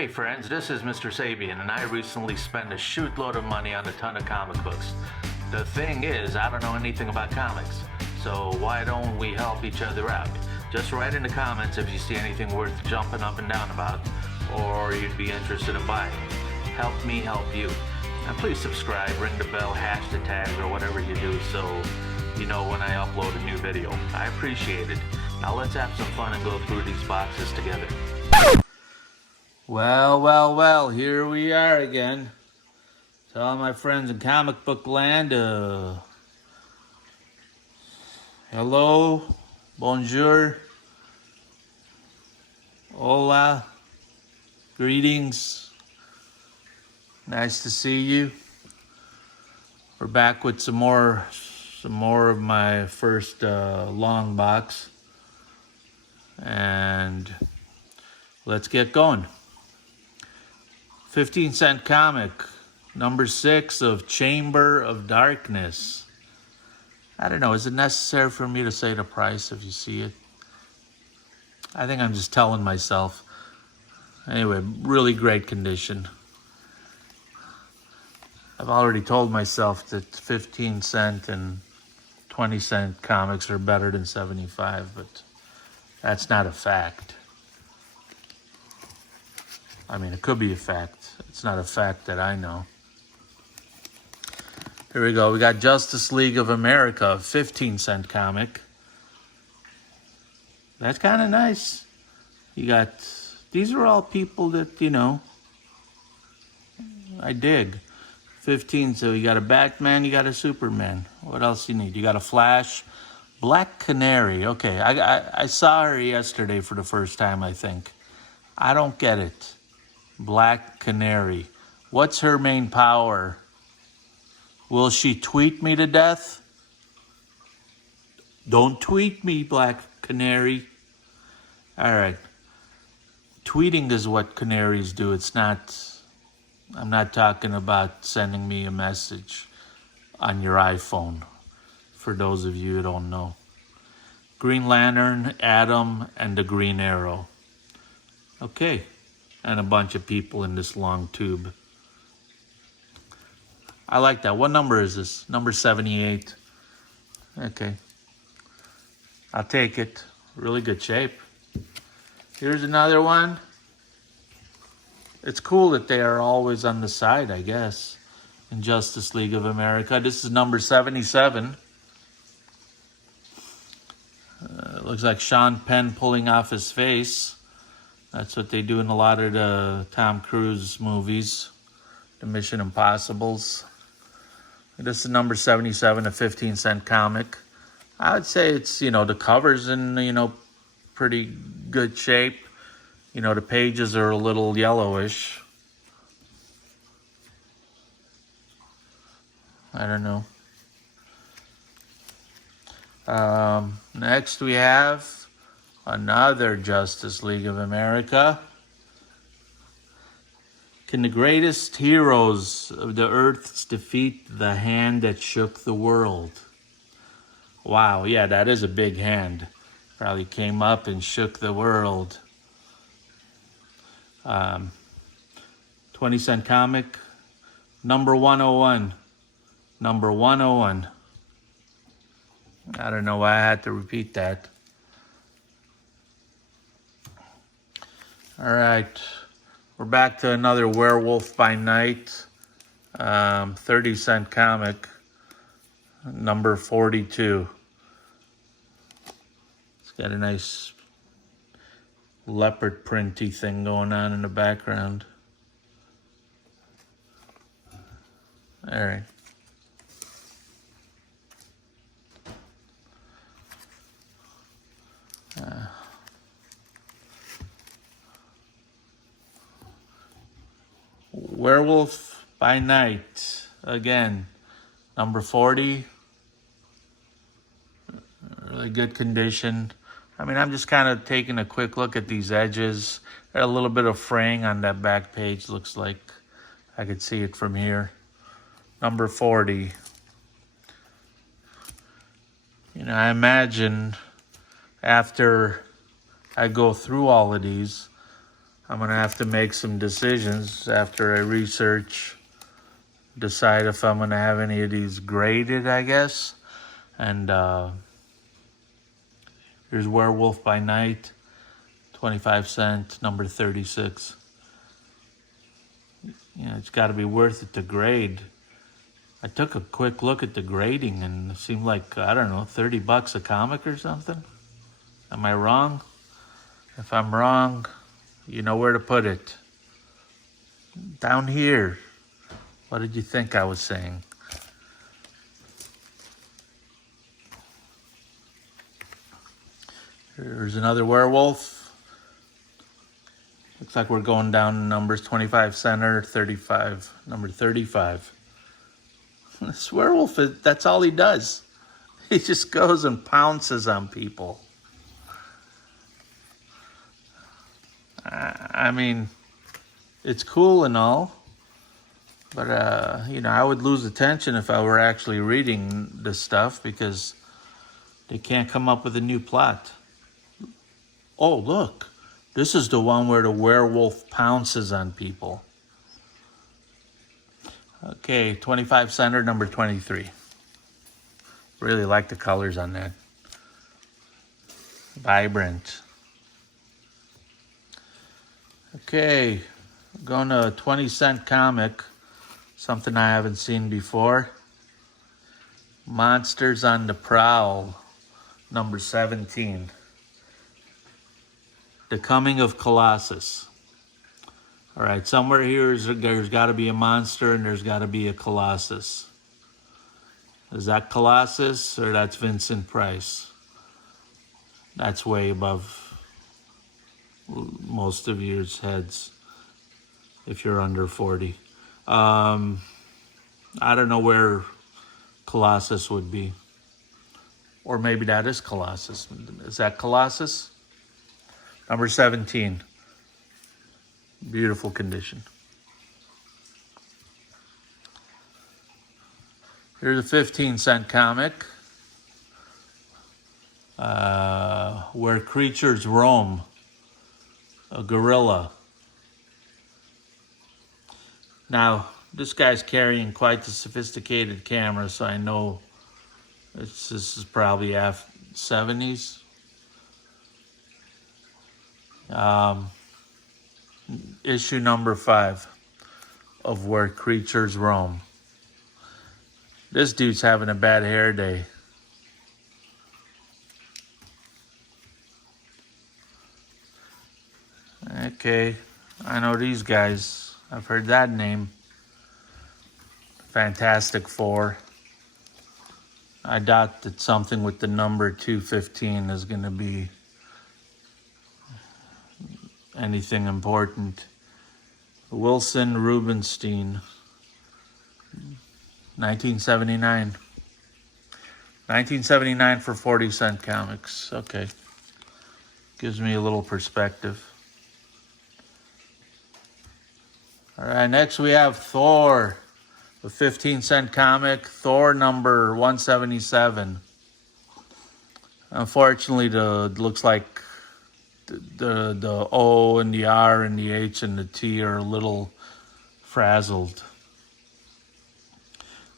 Hey friends, this is MR.SABIAN, and I recently spent a shootload of money on a ton of comic books. The thing is, I don't know anything about comics, so why don't we help each other out? Just write in the comments if you see anything worth jumping up and down about, or you'd be interested in buying. Help me help you. And please subscribe, ring the bell, hash the tag, or whatever you do so you know when I upload a new video. I appreciate it. Now let's have some fun and go through these boxes together. Well, here we are again. To all my friends in comic book land, hello, bonjour, hola, greetings, nice to see you. We're back with some more of my first long box, and let's get going. 15-cent comic, number 6 of Chamber of Darkness. I don't know, is it necessary for me to say the price if you see it? I think I'm just telling myself. Anyway, really great condition. I've already told myself that 15-cent and 20-cent comics are better than 75, but that's not a fact. I mean, it could be a fact. It's not a fact that I know. Here we go. We got Justice League of America, 15-cent comic. That's kind of nice. You got, these are all people that, you know, I dig. 15, so you got a Batman, you got a Superman. What else you need? You got a Flash. Black Canary. Okay, I saw her yesterday for the first time, I think. I don't get it. Black Canary. What's her main power? Will she tweet me to death? Don't tweet me, Black Canary. All right. Tweeting is what canaries do. It's not, I'm not talking about sending me a message on your iPhone, for those of you who don't know. Green Lantern, Atom, and the Green Arrow. Okay. And a bunch of people in this long tube. I like that. What number is this? Number 78. Okay. I'll take it. Really good shape. Here's another one. It's cool that they are always on the side, I guess, in Justice League of America. This is number 77. Looks like Sean Penn pulling off his face. That's what they do in a lot of the Tom Cruise movies, the Mission Impossibles. This is number 77, a 15-cent comic. I would say it's, you know, the cover's in, you know, pretty good shape. You know, the pages are a little yellowish. I don't know. Next we have another Justice League of America. Can the greatest heroes of the earth defeat the hand that shook the world? Wow, yeah, that is a big hand. Probably came up and shook the world. 20-cent comic, number 101. Number 101. I don't know why I had to repeat that. All right, we're back to another Werewolf by Night, 30-cent comic, number 42. It's got a nice leopard printy thing going on in the background. All right. Werewolf by Night, again, number 40. Really good condition. I mean, I'm just kind of taking a quick look at these edges. Got a little bit of fraying on that back page, looks like. I could see it from here. Number 40. You know, I imagine after I go through all of these, I'm gonna have to make some decisions after I research, decide if I'm gonna have any of these graded, I guess. And here's Werewolf by Night, 25 cent, number 36. You know, it's got to be worth it to grade. I took a quick look at the grading and it seemed like, I don't know, 30 bucks a comic or something. Am I wrong? If I'm wrong, you know where to put it. Down here. What did you think I was saying? Here's another werewolf. Looks like we're going down in numbers. 25 center, 35, number 35. This werewolf, that's all he does. He just goes and pounces on people. I mean, it's cool and all, but you know, I would lose attention if I were actually reading this stuff because they can't come up with a new plot. Oh, look, this is the one where the werewolf pounces on people. Okay, 25 center, number 23. Really like the colors on that. Vibrant. Okay, going to a 20-cent comic, something I haven't seen before. Monsters on the Prowl, number 17. The Coming of Colossus. All right, somewhere here there's got to be a monster and there's got to be a Colossus. Is that Colossus or that's Vincent Price? That's way above most of your heads if you're under 40. I don't know where Colossus would be. Or maybe that is Colossus. Is that Colossus? Number 17. Beautiful condition. Here's a 15-cent comic. Where Creatures Roam. A gorilla. Now, this guy's carrying quite the sophisticated camera, so I know this is probably 70s. Issue number 5 of Where Creatures Roam. This dude's having a bad hair day. Okay, I know these guys. I've heard that name. Fantastic Four. I doubt that something with the number 215 is going to be anything important. Wilson Rubinstein, 1979. 1979 for 40-cent comics. Okay. Gives me a little perspective. All right, next we have Thor, a 15-cent comic, Thor number 177. Unfortunately, looks like the O and the R and the H and the T are a little frazzled.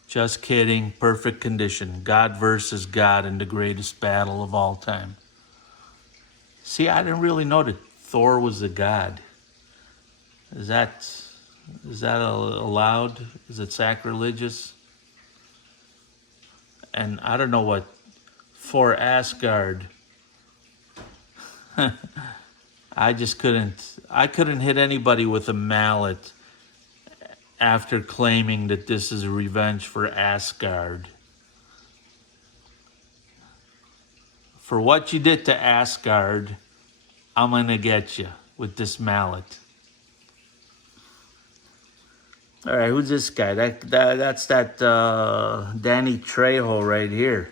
Just kidding, perfect condition. God versus God in the greatest battle of all time. See, I didn't really know that Thor was a god. Is that allowed? Is it sacrilegious? And I don't know what for Asgard. I couldn't hit anybody with a mallet after claiming that this is revenge for Asgard. For what you did to Asgard, I'm gonna get you with this mallet. All right, who's this guy? That's Danny Trejo right here.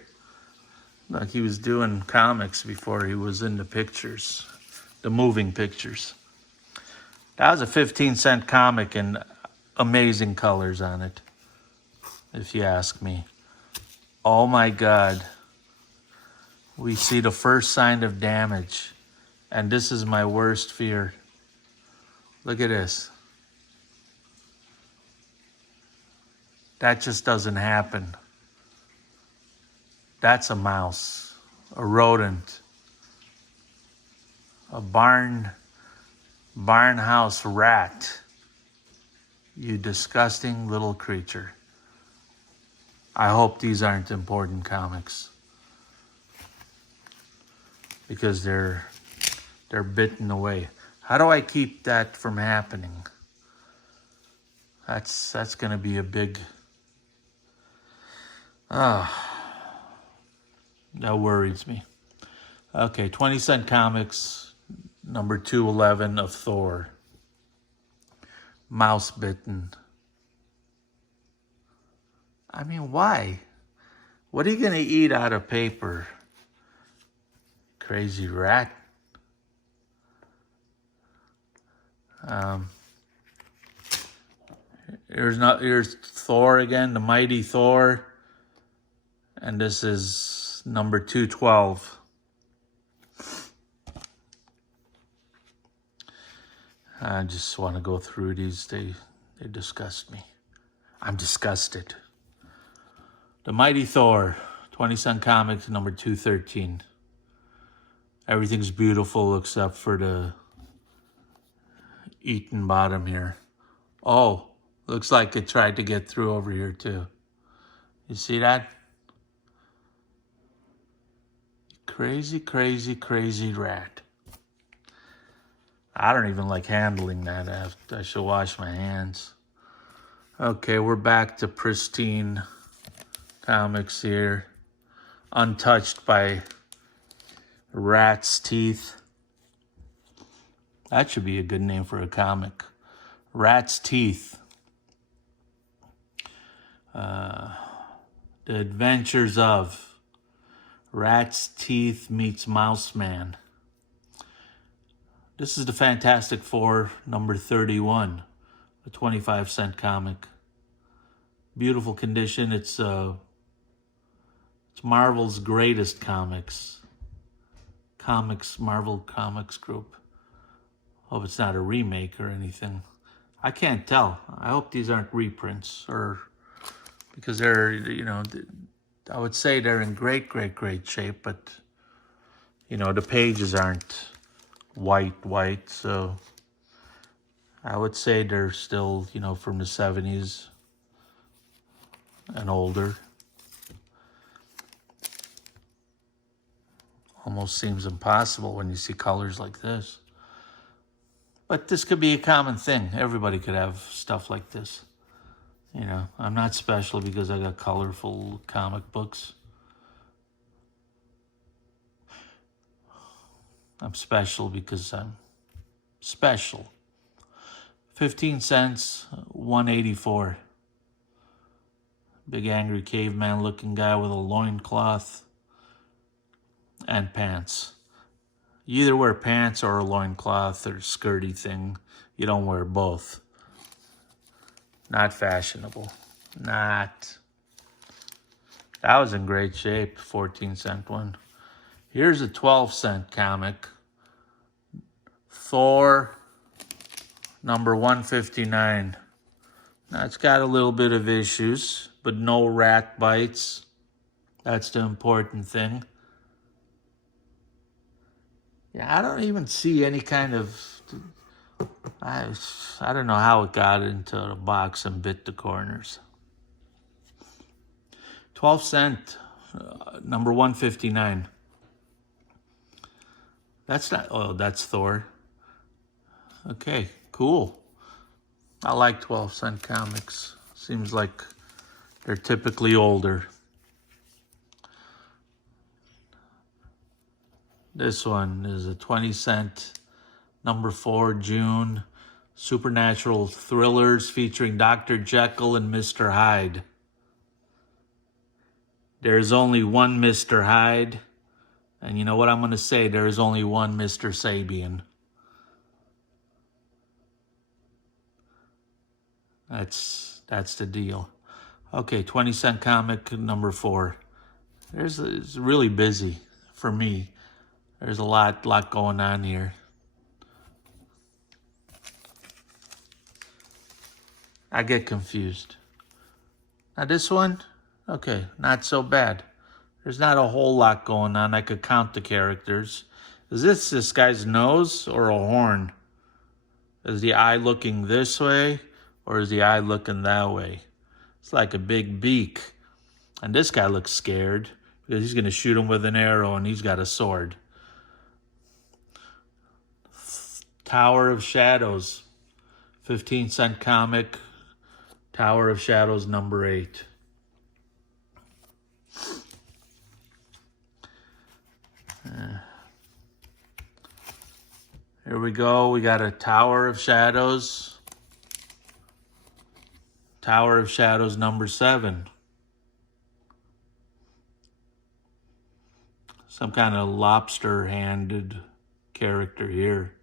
Like he was doing comics before he was in the pictures, the moving pictures. That was a 15-cent comic and amazing colors on it, if you ask me. Oh my God. We see the first sign of damage, and this is my worst fear. Look at this. That just doesn't happen. That's a mouse, a rodent, a barn house rat. You disgusting little creature. I hope these aren't important comics because they're bitten away. How do I keep that from happening? That's gonna be a big, that worries me. Okay, 20-cent comics, number 211 of Thor. Mouse bitten. I mean, why? What are you gonna eat out of paper? Crazy rat. Here's Thor again, the mighty Thor. And this is number 212. I just want to go through these. They disgust me. I'm disgusted. The Mighty Thor, 20-cent comics, number 213. Everything's beautiful except for the eaten bottom here. Oh, looks like it tried to get through over here too. You see that? Crazy, crazy, crazy rat. I don't even like handling that. I should wash my hands. Okay, we're back to pristine comics here. Untouched by rat's teeth. That should be a good name for a comic. Rat's Teeth. The Adventures of Rat's Teeth meets Mouse Man. This is the Fantastic Four, number 31, a 25-cent comic. Beautiful condition. It's Marvel's greatest comics. Marvel Comics Group. Hope it's not a remake or anything. I can't tell. I hope these aren't reprints, or because they're, I would say they're in great shape, but the pages aren't white, so I would say they're still, from the 70s and older. Almost seems impossible when you see colors like this. But this could be a common thing. Everybody could have stuff like this. I'm not special because I got colorful comic books. I'm special because I'm special. 15 cents, 184. Big angry caveman looking guy with a loincloth and pants. You either wear pants or a loincloth or skirty thing. You don't wear both. Not fashionable. Not. That was in great shape, 14-cent one. Here's a 12-cent comic. Thor, number 159. Now, it's got a little bit of issues, but no rat bites. That's the important thing. Yeah, I don't even see any kind of... I don't know how it got into the box and bit the corners. 12-cent, number 159. That's not... Oh, that's Thor. Okay, cool. I like 12-cent comics. Seems like they're typically older. This one is a 20-cent, number 4, June. Supernatural thrillers featuring Dr. Jekyll and Mr. Hyde. There's only one Mr. Hyde. And you know what I'm going to say? There is only one Mr. Sabian. That's the deal. Okay, 20-cent comic, number 4. It's really busy for me. There's a lot going on here. I get confused. Now this one, okay, not so bad. There's not a whole lot going on. I could count the characters. Is this guy's nose or a horn? Is the eye looking this way or is the eye looking that way? It's like a big beak. And this guy looks scared because he's going to shoot him with an arrow and he's got a sword. Tower of Shadows, 15-cent comic. Tower of Shadows number 8. Here we go. We got a Tower of Shadows. Tower of Shadows number 7. Some kind of lobster-handed character here.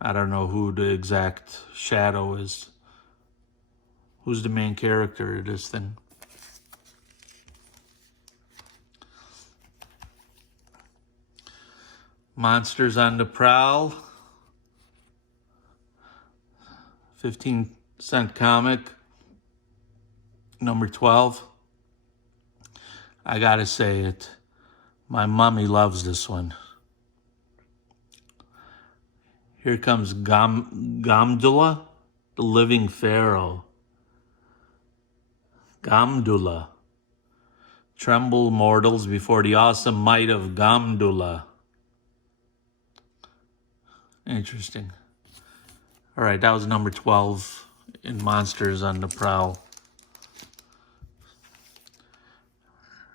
I don't know who the exact shadow is. Who's the main character of this thing? Monsters on the Prowl. 15-cent comic. Number 12. I gotta say it. My mommy loves this one. Here comes Gamdula, the living pharaoh. Gamdula. Tremble, mortals, before the awesome might of Gamdula. Interesting. All right, that was number 12 in Monsters on the Prowl.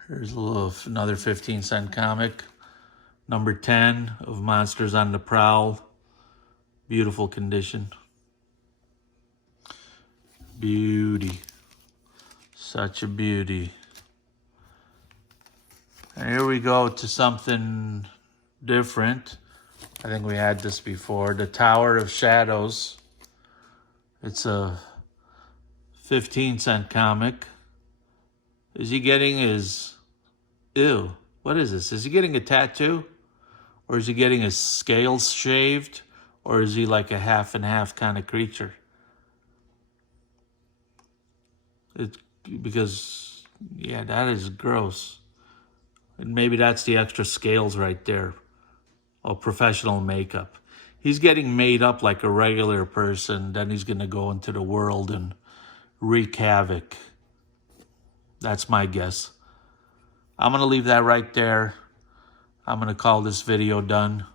Here's another 15-cent comic. Number 10 of Monsters on the Prowl. Beautiful condition. Beauty. Such a beauty. And here we go to something different. I think we had this before. The Tower of Shadows. It's a 15-cent comic. Is he getting his... Ew. What is this? Is he getting a tattoo? Or is he getting his scales shaved? Or is he like a half and half kind of creature? Because, yeah, that is gross. And maybe that's the extra scales right there. Oh, professional makeup. He's getting made up like a regular person. Then he's going to go into the world and wreak havoc. That's my guess. I'm going to leave that right there. I'm going to call this video done.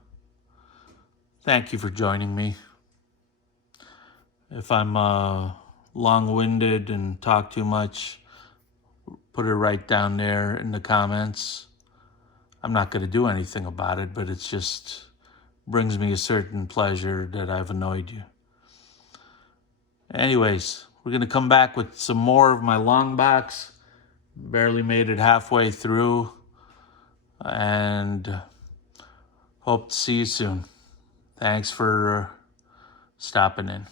Thank you for joining me. If I'm long-winded and talk too much, put it right down there in the comments. I'm not going to do anything about it, but it's just brings me a certain pleasure that I've annoyed you. Anyways, we're going to come back with some more of my long box. Barely made it halfway through. And hope to see you soon. Thanks for stopping in.